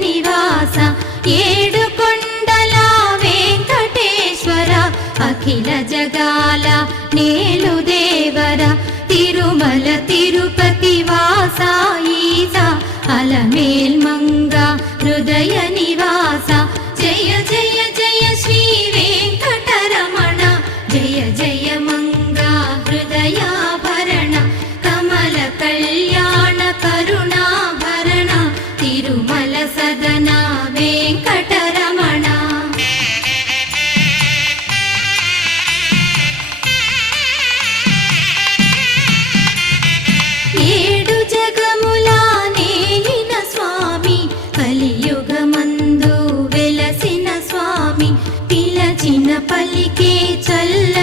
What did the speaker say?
నివాస ఏడుకొండల వెంకటేశ్వర అఖిల జగాల నేలు దేవర తిరుమల తిరుపతి వాస ఈస అలమేల్ మంగ హృదయ నివాస జయ జయ జయ శ్రీ వెంకటరమణ జయ జయ మంగ హృదయాభరణ కమల కళ్యాణ కరుణాభరణ తిరుమల సదన వెంకటరమణ. ఏడు జగముల నేలిన స్వామి కలియుగమందు వెలసిన స్వామి పిలచిన పలికే చల్ల